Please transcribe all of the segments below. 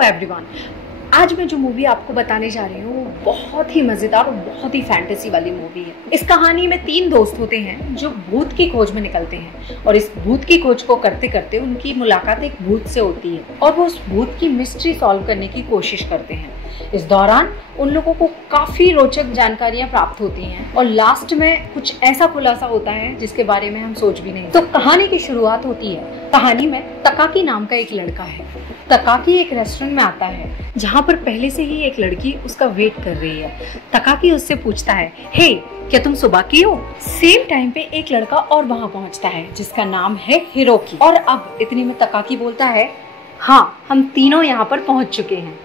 Hello everyone. आज मैं जो मूवी आपको बताने जा रही हूँ वो बहुत ही मजेदार और बहुत ही फैंटेसी वाली मूवी है। इस कहानी में 3 दोस्त होते हैं जो भूत की खोज में निकलते हैं और इस भूत की खोज को करते करते उनकी मुलाकात एक भूत से होती है और वो उस भूत की मिस्ट्री सॉल्व करने की कोशिश करते हैं। इस दौरान उन लोगों को काफी रोचक जानकारियां प्राप्त होती हैं और लास्ट में कुछ ऐसा खुलासा होता है जिसके बारे में हम सोच भी नहीं। तो कहानी की शुरुआत होती है। कहानी में तकाकी नाम का एक लड़का है। तकाकी एक रेस्टोरेंट में आता है जहाँ पर पहले से ही एक लड़की उसका वेट कर रही है। तकाकी उससे पूछता है, हे क्या तुम सुबाकी हो? सेम टाइम पे एक लड़का और वहाँ पहुँचता है जिसका नाम है हिरोकी। और अब इतने में तकाकी बोलता है, हाँ हम तीनों यहाँ पर पहुँच चुके हैं।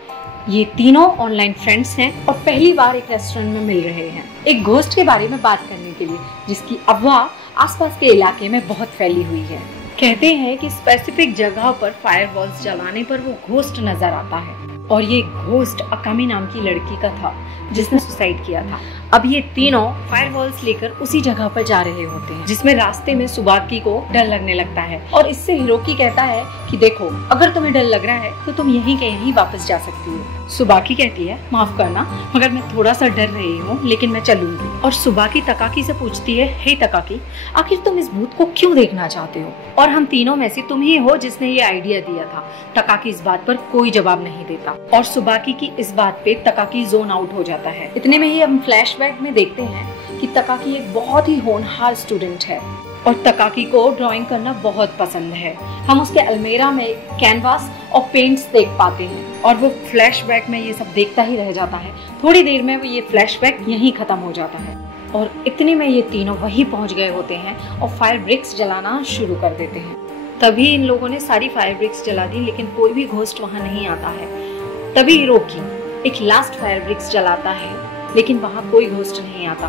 ये तीनों ऑनलाइन फ्रेंड्स हैं और पहली बार एक रेस्टोरेंट में मिल रहे हैं एक घोस्ट के बारे में बात करने के लिए, जिसकी अफवाह आसपास के इलाके में बहुत फैली हुई है। कहते हैं कि स्पेसिफिक जगह पर फायरवॉल्स जलाने पर वो घोस्ट नजर आता है और ये घोस्ट अकामी नाम की लड़की का था जिसने सुसाइड किया था। अब ये तीनों फायरवॉल्स लेकर उसी जगह पर जा रहे होते हैं जिसमें रास्ते में सुबाकी को डर लगने लगता है और इससे हिरोकी कहता है कि देखो अगर तुम्हें डर लग रहा है तो तुम यहीं के यहीं वापस जा सकती हो। सुबाकी कहती है, माफ करना मगर मैं थोड़ा सा डर रही हूँ लेकिन मैं चलूंगी। और सुबाकी तकाकी से पूछती है, हे तकाकी आखिर तुम इस भूत को क्यों देखना चाहते हो और हम तीनों में से तुम ही हो जिसने ये आइडिया दिया था। तकाकी इस बात पर कोई जवाब नहीं देता और सुबाकी की इस बात पे तकाकी जोन आउट हो जाता है। इतने में ही हम फ्लैशबैक में देखते हैं कि तकाकी एक बहुत ही होनहार स्टूडेंट है और तकाकी को ड्राइंग करना बहुत पसंद है। हम उसके अलमीरा में कैनवास और पेंट्स देख पाते हैं और वो फ्लैशबैक में ये सब देखता ही रह जाता है। थोड़ी देर में वो ये फ्लैशबैक यहीं खत्म हो जाता है और इतने में ये तीनों वहीं पहुंच गए होते हैं और फायर ब्रिक्स जलाना शुरू कर देते हैं। तभी इन लोगों ने सारी फायर ब्रिक्स जला दी लेकिन कोई भी घोस्ट वहां नहीं आता है। तभी हिरोकी एक लास्ट फायर ब्रिक्स जलाता है लेकिन वहां कोई घोस्ट नहीं आता।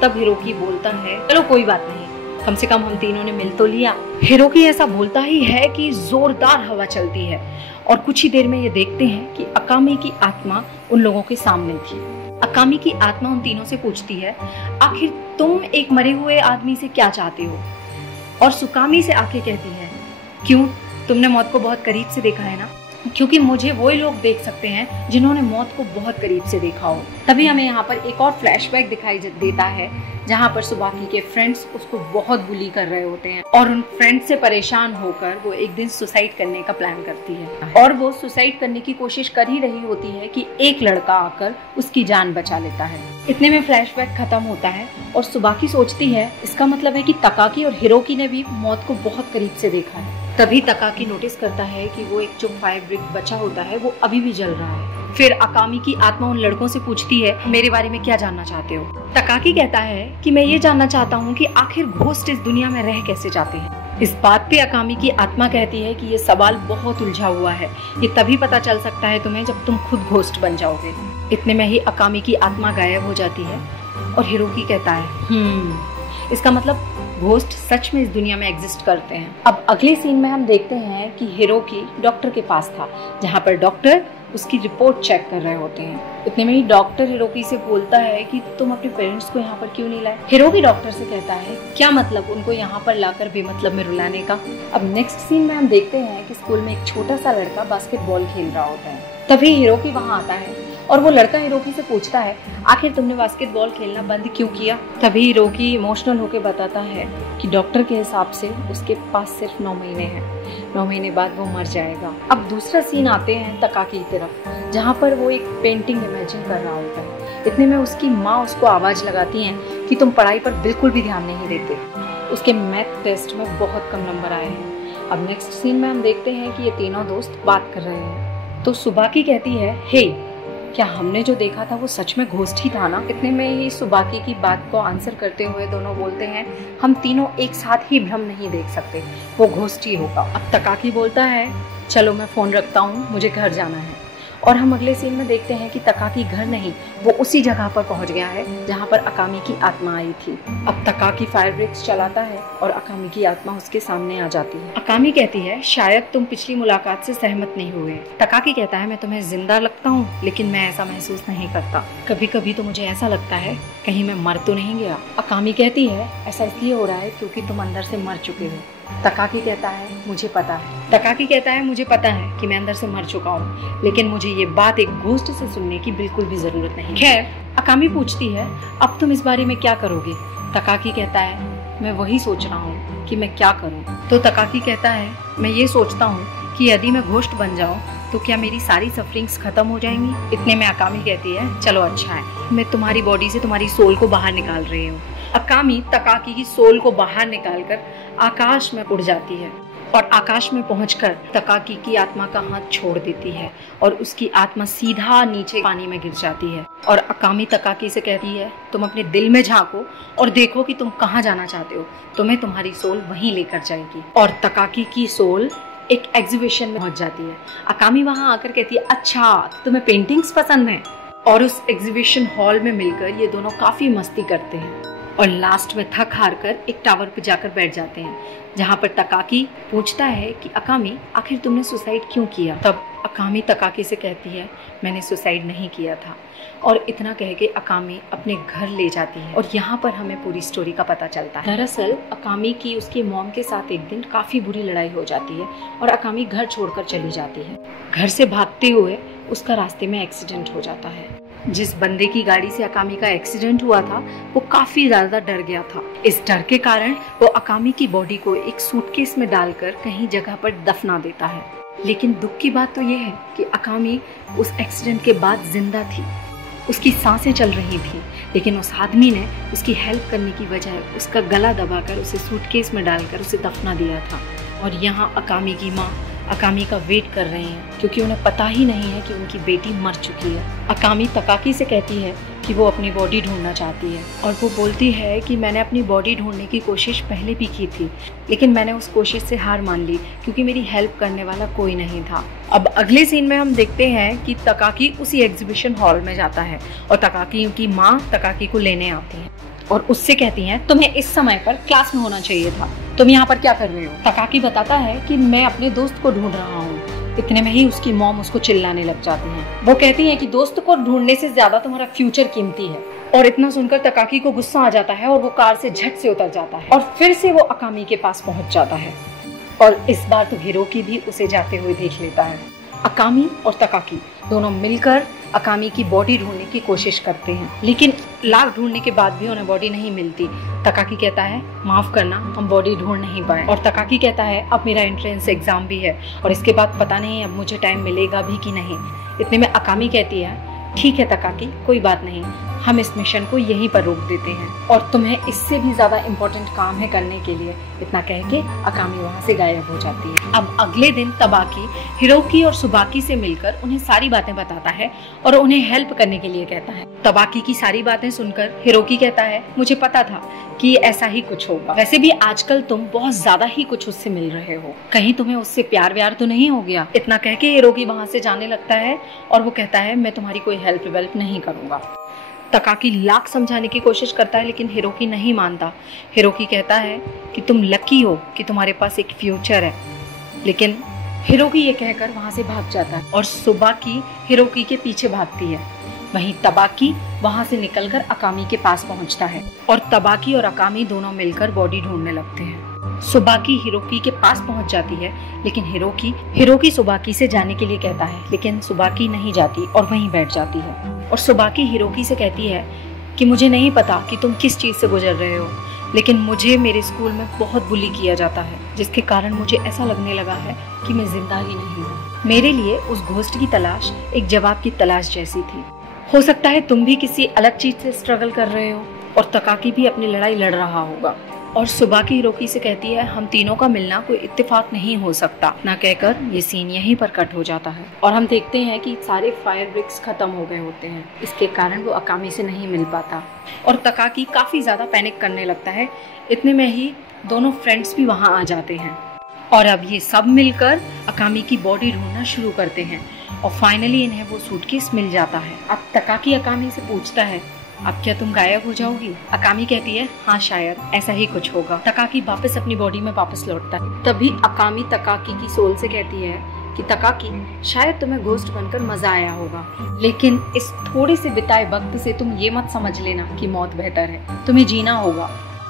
तब हिरोकी बोलता है, चलो कोई बात नहीं, कम से कम हम तीनों ने मिल तो लिया। हिरोकी ऐसा बोलता ही है कि जोरदार हवा चलती है और कुछ ही देर में ये देखते हैं कि अकामी की आत्मा उन लोगों के सामने थी। अकामी की आत्मा उन तीनों से पूछती है, आखिर तुम एक मरे हुए आदमी से क्या चाहते हो? और सुकामी से आके कहती है, क्यों तुमने मौत को बहुत करीब से देखा है ना? क्योंकि मुझे वही लोग देख सकते हैं जिन्होंने मौत को बहुत करीब से देखा हो। तभी हमें यहाँ पर एक और फ्लैशबैक दिखाई देता है जहाँ पर सुबाकी के फ्रेंड्स उसको बहुत बुली कर रहे होते हैं और उन फ्रेंड्स से परेशान होकर वो एक दिन सुसाइड करने का प्लान करती है और वो सुसाइड करने की कोशिश कर ही रही होती है कि एक लड़का आकर उसकी जान बचा लेता है। इतने में फ्लैशबैक खत्म होता है और सुबाकी सोचती है इसका मतलब है कि तकाकी और हिरोकी ने भी मौत को बहुत करीब से देखा है। तभी तकाकी नोटिस करता है कि वो एक जो फायर ब्रिक बचा होता है वो अभी भी जल रहा है। फिर अकामी की आत्मा उन लड़कों से पूछती है, मेरे बारे में क्या जानना चाहते हो? तकाकी कहता है कि मैं ये जानना चाहता हूँ कि आखिर घोस्ट इस दुनिया में रह कैसे जाते हैं। इस बात पे अकामी की आत्मा कहती है कि ये सवाल बहुत उलझा हुआ है, ये तभी पता चल सकता है तुम्हें जब तुम खुद घोस्ट बन जाओगे। इतने में ही अकामी की आत्मा गायब हो जाती है और हिरोकी कहता है, इसका मतलब घोस्ट सच में इस दुनिया में एग्जिस्ट करते हैं। अब अगले सीन में हम देखते हैं कि हिरोकी डॉक्टर के पास था जहाँ पर डॉक्टर उसकी रिपोर्ट चेक कर रहे होते हैं। इतने में ही डॉक्टर हिरोकी से बोलता है कि तुम अपने पेरेंट्स को यहाँ पर क्यों नहीं लाए? हिरोकी डॉक्टर से कहता है, क्या मतलब उनको यहाँ पर लाकर बेमतलब में रुलाने का? अब नेक्स्ट सीन में हम देखते हैं कि स्कूल में एक छोटा सा लड़का बास्केटबॉल खेल रहा होता है। तभी हिरोकी वहाँ आता है और वो लड़का हिरोकी से पूछता है, आखिर तुमने बास्केटबॉल खेलना बंद क्यों किया? तभी हिरोकी इमोशनल होकर बताता है कि डॉक्टर के हिसाब से उसके पास सिर्फ 9 महीने हैं, 9 महीने बाद वो मर जाएगा। अब दूसरा सीन आते हैं तकाकी की तरफ जहाँ पर वो एक पेंटिंग इमेजिन कर रहा होता है। इतने में उसकी माँ उसको आवाज लगाती है कि तुम पढ़ाई पर बिल्कुल भी ध्यान नहीं देते। उसके मैथ टेस्ट में बहुत कम नंबर आए हैं। अब नेक्स्ट सीन में हम देखते हैं कि ये तीनों दोस्त बात कर रहे हैं। तो सुबाकी कहती है, हे क्या हमने जो देखा था वो सच में घोस्ट ही था ना? इतने में ही सुबाकी की बात को आंसर करते हुए दोनों बोलते हैं, हम तीनों एक साथ ही भ्रम नहीं देख सकते, वो घोस्ट ही होगा। अब तकाकी बोलता है, चलो मैं फोन रखता हूँ, मुझे घर जाना है। और हम अगले सीन में देखते हैं कि तकाकी घर नहीं, वो उसी जगह पर पहुंच गया है जहां पर अकामी की आत्मा आई थी। अब तकाकी फायर ब्रिक्स चलाता है और अकामी की आत्मा उसके सामने आ जाती है। अकामी कहती है, शायद तुम पिछली मुलाकात से सहमत नहीं हुए। तकाकी कहता है, मैं तुम्हें जिंदा लगता हूँ लेकिन मैं ऐसा महसूस नहीं करता। कभी कभी तो मुझे ऐसा लगता है कहीं मैं मर तो नहीं गया। अकामी कहती है, ऐसा इसलिए हो रहा है क्योंकि तुम अंदर से मर चुके हो। तकाकी कहता है मुझे पता है। तकाकी कहता है मुझे पता है कि मैं अंदर से मर चुका हूँ, लेकिन मुझे ये बात एक घोस्ट से सुनने की बिल्कुल भी जरूरत नहीं। खैर, अकामी पूछती है अब तुम इस बारे में क्या करोगे? तकाकी कहता है मैं वही सोच रहा हूँ कि मैं क्या करूँ। तो तकाकी कहता है मैं ये सोचता हूँ कि यदि मैं घोस्ट बन जाऊँ तो क्या मेरी सारी सफरिंग्स खत्म हो जाएंगी? इतने में अकामी कहती है चलो अच्छा है, मैं तुम्हारी बॉडी से तुम्हारी सोल को बाहर निकाल रही हूँ। अकामी तकाकी की सोल को बाहर निकालकर आकाश में उड़ जाती है और आकाश में पहुंचकर तकाकी की आत्मा का हाथ छोड़ देती है और उसकी आत्मा सीधा नीचे पानी में गिर जाती है। और अकामी तकाकी से कहती है तुम अपने दिल में झांको और देखो कि तुम कहाँ जाना चाहते हो, तुम्हें तुम्हारी सोल वहीं लेकर जाएगी। और तकाकी की सोल एक एग्जीबिशन में पहुंच जाती है। अकामी वहां आकर कहती है अच्छा तुम्हें पेंटिंग्स पसंद है, और उस एग्जीबिशन हॉल में मिलकर ये दोनों काफी मस्ती करते हैं और लास्ट में थक हार कर एक टावर पर जाकर बैठ जाते हैं, जहाँ पर तकाकी पूछता है कि अकामी आखिर तुमने सुसाइड क्यों किया? तब अकामी तकाकी से कहती है मैंने सुसाइड नहीं किया था। और इतना कह के अकामी अपने घर ले जाती है और यहाँ पर हमें पूरी स्टोरी का पता चलता है। दरअसल अकामी की उसकी मॉम के साथ एक दिन काफ़ी बुरी लड़ाई हो जाती है और अकामी घर छोड़कर चली जाती है। घर से भागते हुए उसका रास्ते में एक्सीडेंट हो जाता है। जिस बंदे की गाड़ी से अकामी का एक्सीडेंट हुआ था वो काफी ज्यादा डर गया था। इस डर के कारण वो अकामी की बॉडी को एक सूटकेस में डालकर कहीं जगह पर दफना देता है। लेकिन दुख की बात तो ये है कि अकामी उस एक्सीडेंट के बाद जिंदा थी, उसकी सांसें चल रही थी, लेकिन उस आदमी ने उसकी हेल्प करने की बजाय उसका गला दबाकर उसे सूटकेस में डालकर उसे दफना दिया था। और यहाँ अकामी की माँ अकामी का वेट कर रहे हैं क्योंकि उन्हें पता ही नहीं है कि उनकी बेटी मर चुकी है। अकामी तकाकी से कहती है कि वो अपनी बॉडी ढूंढना चाहती है और वो बोलती है कि मैंने अपनी बॉडी ढूंढने की कोशिश पहले भी की थी, लेकिन मैंने उस कोशिश से हार मान ली क्योंकि मेरी हेल्प करने वाला कोई नहीं था। अब अगले सीन में हम देखते हैं कि तकाकी उसी एग्जीबिशन हॉल में जाता है और तकाकी की माँ तकाकी को लेने आती है और उससे कहती हैं तुम्हें इस समय पर क्लास में होना चाहिए था, तुम यहाँ पर क्या कर रहे हो? तकाकी बताता है कि मैं अपने दोस्त को ढूंढ रहा हूँ। इतने में ही उसकी मॉम उसको चिल्लाने लग जाती हैं। वो कहती हैं कि दोस्त को ढूंढने से ज्यादा तुम्हारा फ्यूचर कीमती है। और इतना सुनकर तकाकी को गुस्सा आ जाता है और वो कार से झट से उतर जाता है और फिर से वो अकामी के पास पहुंच जाता है और इस बार तो हिरोकी भी उसे जाते हुए देख लेता है। अकामी और तकाकी दोनों मिलकर अकामी की बॉडी ढूंढने की कोशिश करते हैं, लेकिन लाख ढूंढने के बाद भी उन्हें बॉडी नहीं मिलती। तकाकी कहता है माफ करना, हम बॉडी ढूंढ नहीं पाए। और तकाकी कहता है अब मेरा एंट्रेंस एग्जाम भी है और इसके बाद पता नहीं अब मुझे टाइम मिलेगा भी कि नहीं। इतने में अकामी कहती है ठीक है तकाकी, कोई बात नहीं, हम इस मिशन को यहीं पर रोक देते हैं और तुम्हें इससे भी ज्यादा इम्पोर्टेंट काम है करने के लिए। इतना कह के अकामी वहाँ से गायब हो जाती है। अब अगले दिन तबाकी हिरोकी और सुबाकी से मिलकर उन्हें सारी बातें बताता है और उन्हें हेल्प करने के लिए कहता है। तबाकी की सारी बातें सुनकर हिरोकी कहता है मुझे पता था कि ऐसा ही कुछ होगा, वैसे भी आजकल तुम बहुत ज्यादा ही कुछ उससे मिल रहे हो, कहीं तुम्हें उससे प्यार व्यार तो नहीं हो गया? इतना कह के हिरोकी वहाँ से जाने लगता है और वो कहता है मैं तुम्हारी कोई हेल्प वेल्प नहीं करूंगा। तकाकी लाख समझाने की कोशिश करता है लेकिन हिरोकी नहीं मानता। हिरोकी कहता है कि तुम लकी हो कि तुम्हारे पास एक फ्यूचर है, लेकिन हिरोकी ये कहकर वहां से भाग जाता है और सुबाकी हिरोकी के पीछे भागती है। वहीं तबाकी वहां से निकलकर अकामी के पास पहुंचता है और तबाकी और अकामी दोनों मिलकर बॉडी ढूंढने लगते हैं। सुबाकी हिरोकी के पास पहुंच जाती है लेकिन हिरोकी सुबाकी से जाने के लिए कहता है, लेकिन सुबाकी नहीं जाती और वहीं बैठ जाती है। और सुबाकी हिरोकी से कहती है कि मुझे नहीं पता कि तुम किस चीज से गुजर रहे हो, लेकिन मुझे मेरे स्कूल में बहुत बुली किया जाता है, जिसके कारण मुझे ऐसा लगने लगा है कि मैं जिंदा ही नहीं हूँ। मेरे लिए उस घोस्ट की तलाश एक जवाब की तलाश जैसी थी। हो सकता है तुम भी किसी अलग चीज से स्ट्रगल कर रहे हो और तकाकी भी अपनी लड़ाई लड़ रहा होगा। और सुबाकी हिरोकी से कहती है हम तीनों का मिलना कोई इत्तेफाक नहीं हो सकता। ना कहकर ये सीन यहीं पर कट हो जाता है और हम देखते हैं कि सारे फायर ब्रिक्स खत्म हो गए होते हैं, इसके कारण वो अकामी से नहीं मिल पाता और तकाकी काफी ज्यादा पैनिक करने लगता है। इतने में ही दोनों फ्रेंड्स भी वहाँ आ जाते हैं और अब ये सब मिलकर अकामी की बॉडी ढूंढना शुरू करते हैं और फाइनली इन्हें वो सूटकेस मिल जाता है। अब तकाकी अकामी से पूछता है अब क्या तुम गायब हो जाओगी? अकामी कहती है हाँ शायद ऐसा ही कुछ होगा। तकाकी वापस अपनी बॉडी में वापस लौटता है। तभी अकामी तकाकी की सोल से कहती है कि तकाकी शायद तुम्हें घोस्ट बनकर मजा आया होगा, लेकिन इस थोड़े से बिताए वक्त से तुम ये मत समझ लेना कि मौत बेहतर है, तुम्हें जीना होगा।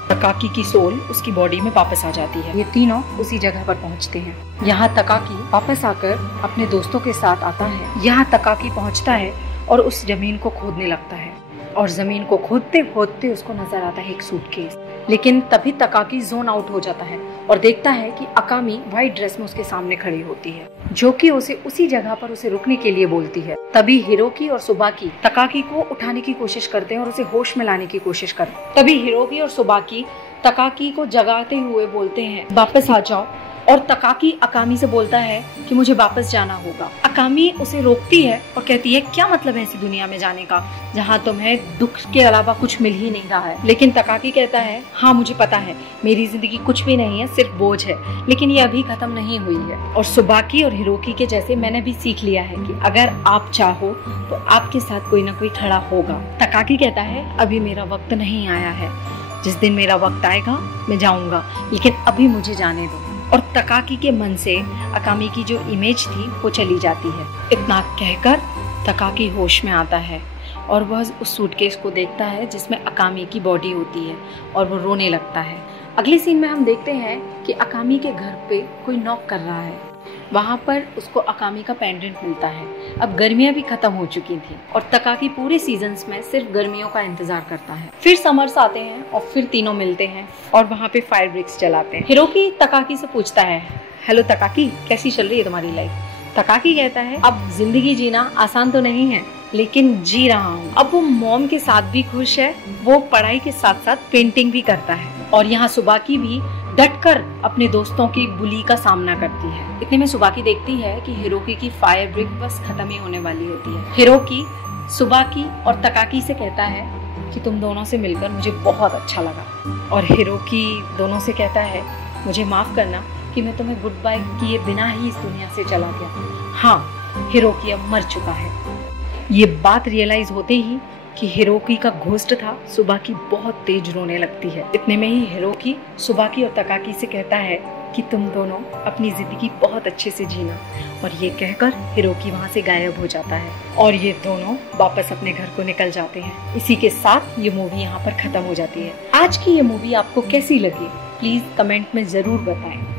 तकाकी की सोल उसकी बॉडी में वापस आ जाती है। ये तीनों उसी जगह पर पहुंचते हैं। यहाँ तकाकी वापस आकर अपने दोस्तों के साथ आता है। यहाँ तकाकी पहुंचता है और उस जमीन को खोदने लगता है और जमीन को खोदते खोदते उसको नजर आता है एक सूटकेस। लेकिन तभी तकाकी जोन आउट हो जाता है और देखता है कि अकामी व्हाइट ड्रेस में उसके सामने खड़ी होती है, जो कि उसे उसी जगह पर उसे रुकने के लिए बोलती है। तभी हिरोकी और सुबाकी तकाकी को उठाने की कोशिश करते हैं और उसे होश में लाने की कोशिश करते हैं। तभी हिरोकी और सुबाकी तकाकी को जगाते हुए बोलते हैं वापस आ जाओ, और तकाकी अकामी से बोलता है कि मुझे वापस जाना होगा। अकामी उसे रोकती है और कहती है क्या मतलब है ऐसी दुनिया में जाने का जहाँ तुम्हें दुख के अलावा कुछ मिल ही नहीं रहा है। लेकिन तकाकी कहता है हाँ मुझे पता है मेरी जिंदगी कुछ भी नहीं है, सिर्फ बोझ है, लेकिन ये अभी खत्म नहीं हुई है। और सुबाकी और हिरोकी के जैसे मैंने भी सीख लिया है कि अगर आप चाहो तो आपके साथ कोई ना कोई खड़ा होगा। तकाकी कहता है अभी मेरा वक्त नहीं आया है, जिस दिन मेरा वक्त आएगा मैं जाऊंगा, लेकिन अभी मुझे जाने दो। और तकाकी के मन से अकामी की जो इमेज थी वो चली जाती है। इतना कहकर तकाकी होश में आता है और वह उस सूटकेस को देखता है जिसमें अकामी की बॉडी होती है और वो रोने लगता है। अगले सीन में हम देखते हैं कि अकामी के घर पे कोई नॉक कर रहा है। वहाँ पर उसको अकामी का पेंडेंट मिलता है। अब गर्मियाँ भी खत्म हो चुकी थी और तकाकी पूरे सीजन्स में सिर्फ गर्मियों का इंतजार करता है। फिर समर्स आते हैं और फिर तीनों मिलते हैं और वहाँ पे फायर ब्रिक्स जलाते हैं। हिरोकी तकाकी से पूछता है हेलो तकाकी, कैसी चल रही है तुम्हारी लाइफ? तकाकी कहता है अब जिंदगी जीना आसान तो नहीं है, लेकिन जी रहा हूँ। अब वो मॉम के साथ भी खुश है, वो पढ़ाई के साथ साथ पेंटिंग भी करता है। और यहाँ सुबाकी भी डटकर अपने दोस्तों की बुली का सामना करती है। इतने में सुबाकी देखती है कि हिरोकी की फायर ब्रिक बस खत्म ही होने वाली होती है। हिरोकी सुबाकी और तकाकी से कहता है कि तुम दोनों से मिलकर मुझे बहुत अच्छा लगा। और हिरोकी दोनों से कहता है मुझे माफ करना कि मैं तुम्हें गुड बाय किए बिना ही इस दुनिया से चला गया। हाँ, हिरोकी अब मर चुका है। ये बात रियलाइज होते ही कि हिरोकी का घोस्ट था, सुबाकी बहुत तेज रोने लगती है। इतने में ही हिरोकी सुबाकी और तकाकी से कहता है कि तुम दोनों अपनी जिंदगी बहुत अच्छे से जीना। और ये कहकर हिरोकी वहाँ से गायब हो जाता है और ये दोनों वापस अपने घर को निकल जाते हैं। इसी के साथ ये मूवी यहाँ पर खत्म हो जाती है। आज की ये मूवी आपको कैसी लगी प्लीज कमेंट में जरूर बताएं।